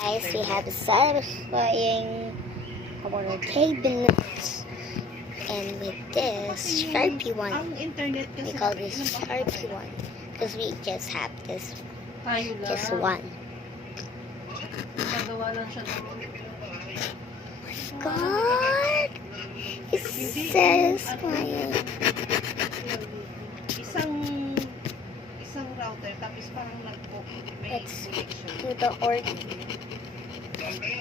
Guys, we have a satisfying our cabinets, and with this Sharpie one, we call this Sharpie one because we just have this Tayo lang. just one. Nagawa lang siya ng... God, it's satisfying. Isang router tapos parang may Let's connection. do the order.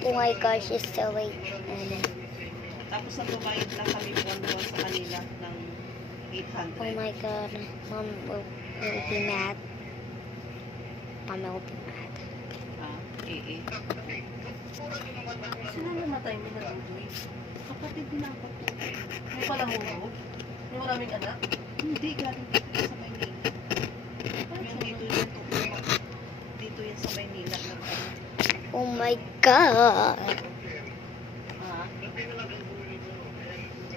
Oh my gosh, it's so late. Tapos nagbabayad lang kami buwan-buwan sa kanila ng 800. Oh my god, Mom will be mad. Mom will be mad. Eh. Sino namatay mo na Udoy? Kapatid din ako po. May palahuro? May maraming anak? Hindi, galing dito sa Maynila. Yung dito yan sa Maynila. Oh my god.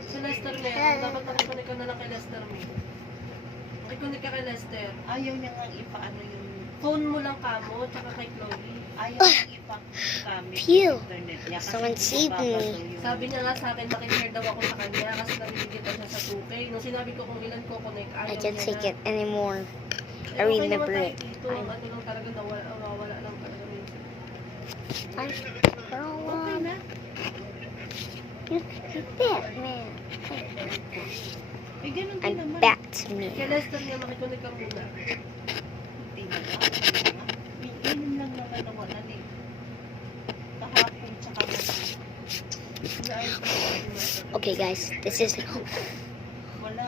Si Lester May, dapat nakikunik ka na lang kay Lester May. Nakikunik ka kay Lester. Ayaw niya nga ipaano yung... Phone mo lang kamo, tsaka kay Chloe. Ayaw niya ipagamit Phew. yung internet niya. Kasi Someone saved bumaba me. daw yung- Sabi niya nga sa akin, makishare daw ako sa kanya kasi nabibigyan daw siya sa 2K. Nung sinabi ko kung ilan ko connect, I ayaw can't niya take na. it anymore. I Okay remember naman it. tayo dito, ano lang talaga nawawala lang talaga minsan. I'm Okay na. You bet, man. Eh, ganun din I'm naman. back to me. Kay Lester niya, makikunik ka muna. Hindi na lang. Inom lang naman nawalan eh. Kahapon tsaka ngayon. Naayos pa siya yung Lester. Okay, guys, this is Wala.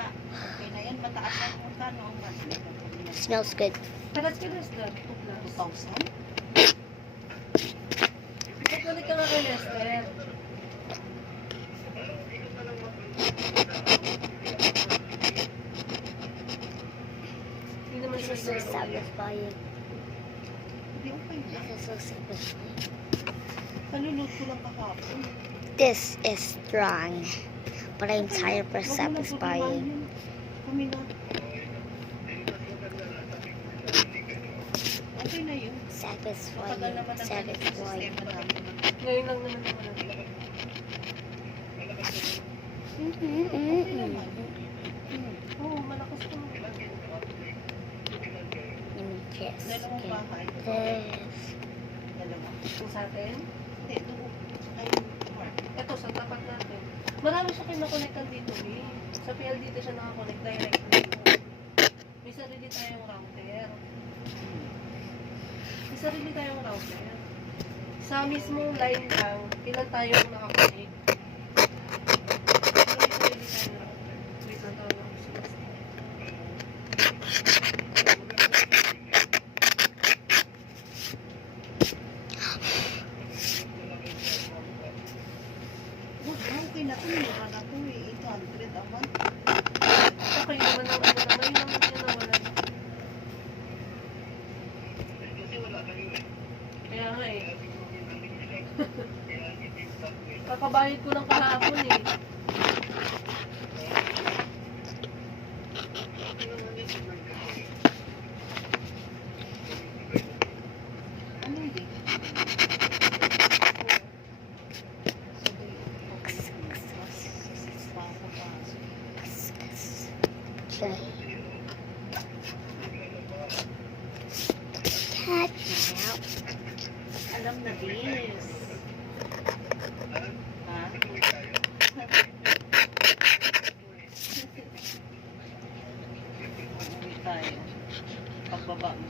Okay na yan. Mataas ang magkano ang monthly. smells good. Paras kay Lester, 2 plus. 2,000? Makikunik ka nga kay Lester. Hindi naman This siya is so satisfying. Hindi okay na. This is so satisfying. Kaluluto lang kahapon. This is strong, but I'm tired for Huwag mo na satisfying. tutulan yun. Kami na. Okay na yun. Matagal Satisfying. naman ang ganito sa Satisfying. sistema namin. Ngayon lang naman naman natin. Okay naman. Oo, malakas ka mo. Let me just Dalawang get bahay. this. Dalawa. Kung sa atin, Hindi, doon. Ay, Mark. eto sa tapat natin. Marami siya kinakonectan dito eh. Sa PLDT siya nakakonect direct dito. May sarili tayong router. May sarili tayong router. Sa mismong line lang, ilan tayong nakakonect. Pero may sarili tayong router. Wait lang, tawag ako si Lester. Okay na ito. Mura na ito eh. 800 a month. Okay naman ang ano naman, yun naman yung nawala. Kaya nga eh. Kakabayad ko lang kahapon eh. Ano hindi? Okay. Cat now. Alam na this. Ha? Uwi tayo. Pagbaba mo.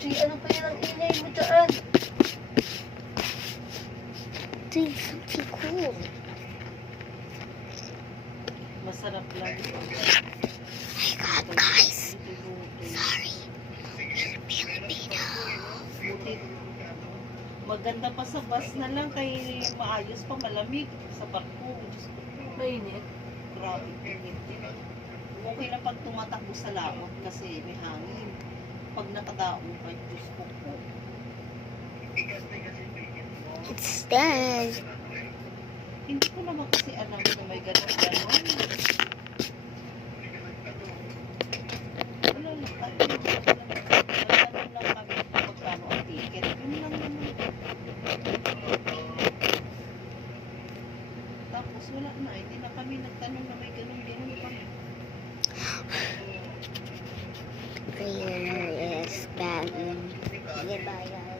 Gee, ano pa yan ang ingay mo dyan? Doing something cool. Masarap lang. My God, guys. Sorry. Filipino. Buti. Maganda pa sa bus na lang kay maayos pa malamig sa barko. Diyos ko. Mainit. Grabe init din. Okay lang pag tumatakbo sa laot kasi may hangin. Pag nakadaong ka, Diyos ko po. It's done. Hindi ko naman kasi alam na may ganun-ganun. Wala lang. wala na. Hindi na kami nagtanong na may ganun-ganun pa. Clear is bad. Goodbye, guys.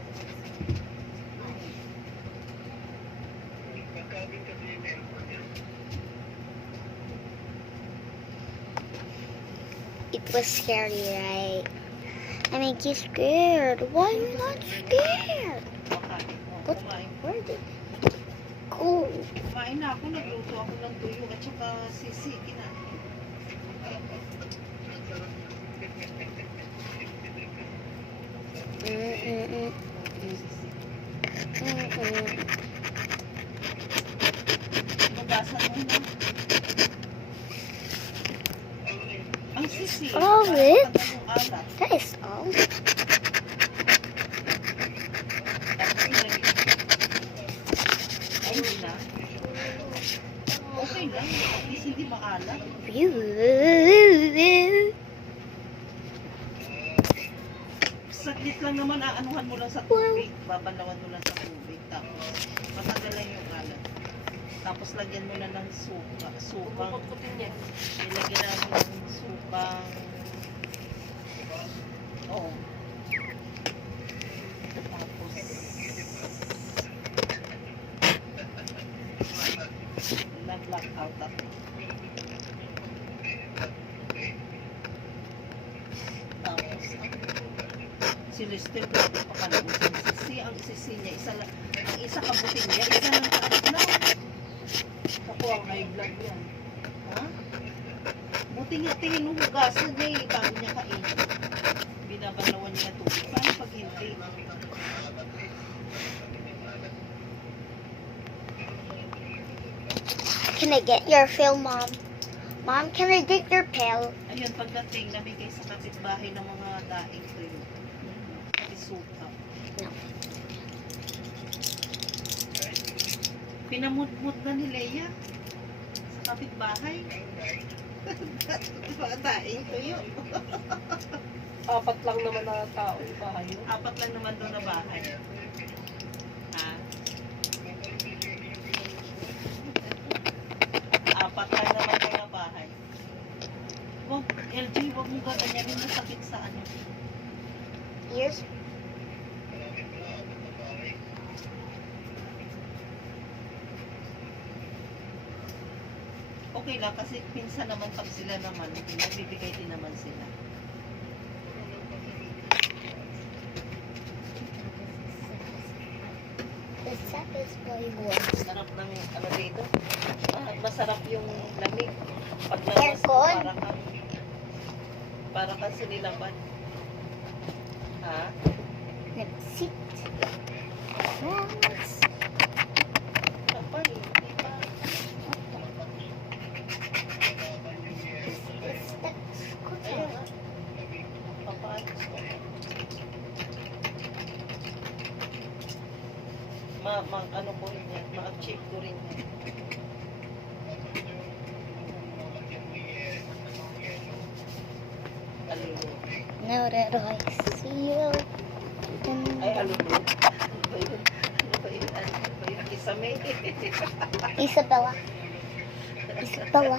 It was scary, right? I make you scared. Why are you not scared? Baka, What? kumain. Where did it go? Kumain na ako, nagluto ako ng tuyo at saka sisi, kinain. Mm-mm-mm. Sisi. Mm-mm. Magasan mo na. Ang sisi. Oh, it? Tagal yung alat. That is all. Tapos ilagay. Ay, hindi na. Okay lang. At least hindi maalat. Phew. Saglit lang naman, aanuhan mo lang sa tubig. Babalawan mo lang sa tubig. Tapos, matagal lang yung alat. Tapos, lagyan mo na ng supang. Puputputin yan. Ilagyan namin ng supang. Oo. Tapos, nag-black out ako. Tapos, si Lester, pwede pa panagutin. Ang sisi niya, ang isa kabutin niya, isa lang kabutin na. Ako ang high blood yan. Ha? Buti nga hinuhugasan niya eh, bago niya kainin. Binabalawan niya na tubig. Paano pag hindi? Can I get your fill, Mom? Mom, can I get your pill? Ayun, pagdating, nabigay sa kapitbahay ng mga daing ko yun. Pati suka. No. Pinamudmud na ni Leia sa kapitbahay. Mga daing ko yun. Apat lang naman na tao yung bahay yun. Apat lang naman doon na bahay. Ha? Apat lang naman doon na bahay. Wag, LG, wag mo gaganyanin na sakit sa ano. Ears? Okay lang kasi pinsan naman pag sila naman, nagbibigay din naman sila. The sap is very good. Sarap ng ano dito. Masarap yung lamig. Pag Aircon? para kang sinilaban. Ha? Let's sit. Let's Kapal eh. Di ba? Ayun ah. Papaayos ko. Ano ko rin yan. Ma-achieve ko rin yan. Alulu. Now that I see you. Ay, alulu. Ano ba yun? Ano ba yun? Ano ba yun? Isame. Isabella. Isabella.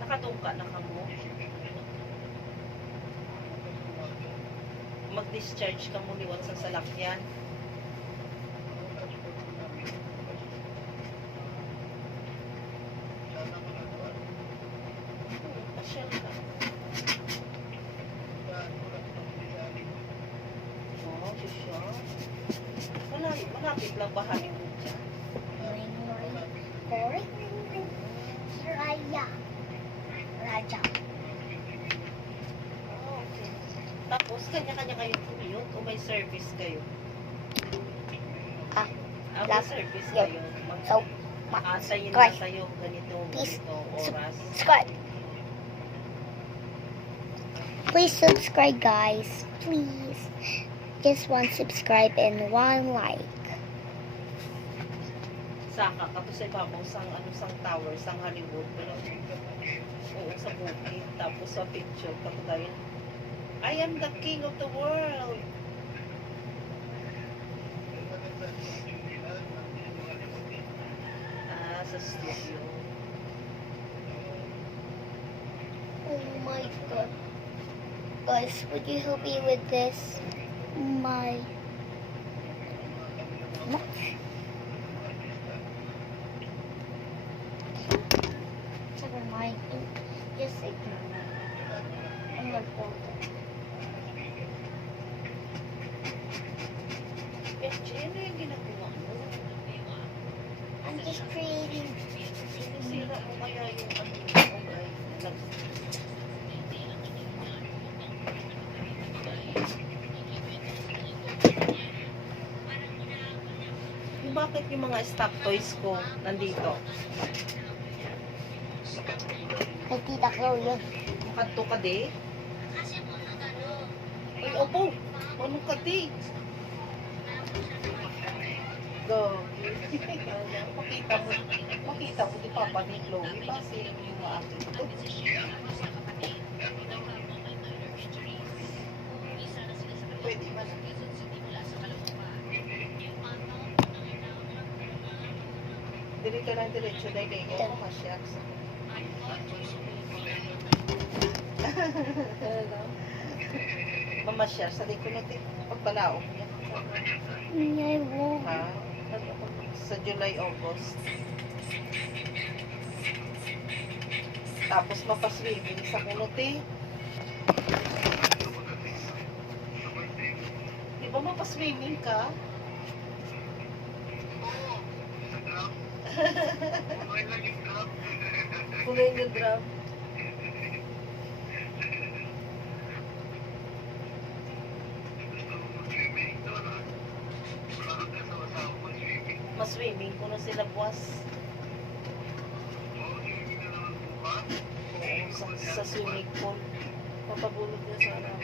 Nakatungka na ka mo. Mag-discharge ka mo liwat sa salakyan. Pasyal ka. Oo, siya. Malapit lang ba Hollywood dyan? Raya. Raja. Oh, okay. Tapos, kanya-kanya kayo commute o may service kayo? Ah, may last- service yep. kayo. So, Aantayin na Right. kayo ganito, Please. oras. subscribe. Please subscribe, guys. Please. Just one subscribe and one like. Saka, tapos sa ibabaw, sang tower, sang Hollywood. Oo, sa bukid. Tapos sa picture, patudayan. I am the king of the world. Sa studio. Oh my god. Guys, would you help me with this? My much. Never mind. Just ignore me. I'm not bothered. Ano yung ginagawa mo? I'm just creating. Sinisira mo kaya yung ano mo, guys? Bakit yung mga stock toys ko nandito? Kay Tita Chloe. Kanto ka di? Ay, opo. Ano ka di? Go. Makita mo di Papa ni Chloe. Kasi yung akin to. Pwede man. Diretso lang diretso dahil kayo ko kasya. Mamasyar sa likod natin pagpalaok niya. I won't. Ha? Sa July, August. Tapos mapaswimming sa kunote. Di ba mapaswimming ka? Kumain yung drop. Maswimming ko na sila buwas. Oo, sa swimming pool. Papabulog niya sa anak.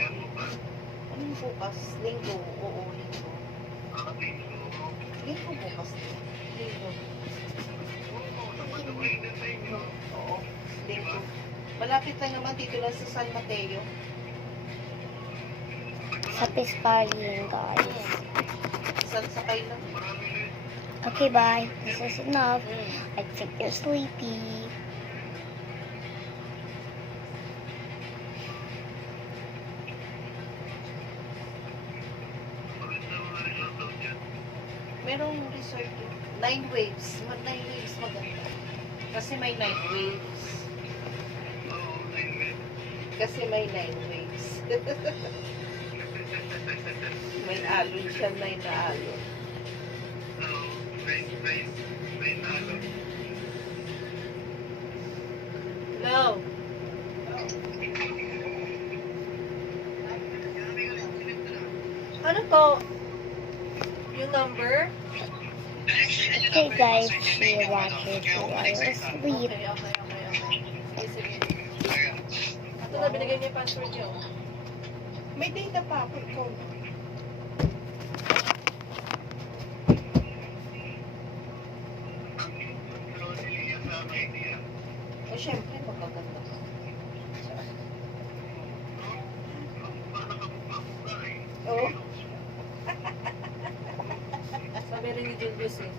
Anong bukas? Linggo. Oo, linggo. Linggo bukas. Linggo. Oo, linggo. Malapit lang naman dito lang sa San Mateo. Sa Pisparian, guys. Isang sakay lang. Okay, bye. This is enough. I think you're sleepy. Merong resort yun. 9 waves. 9 waves maganda. Kasi may 9 waves. Kasi may 9 waves. May alon siya, may naalon. Hello. Ano to? Yung number? Okay, guys. See you later. I will sleep. Okay. Sige. Ito na, binigay niya yung password niyo. May data pa ako. Ikaw. O, syempre, magaganda ka. Oo. Sabi rin ni Julius eh.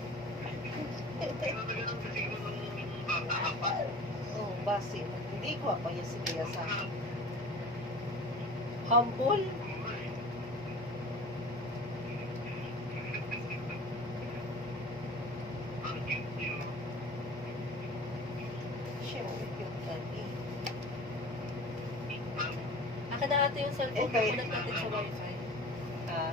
Oo, base. Hindi ko pa yung siya sa akin. Humble? Syempre, yung kani. Akin na ate yung cellphone ko. Connect natin sa wifi. Ah,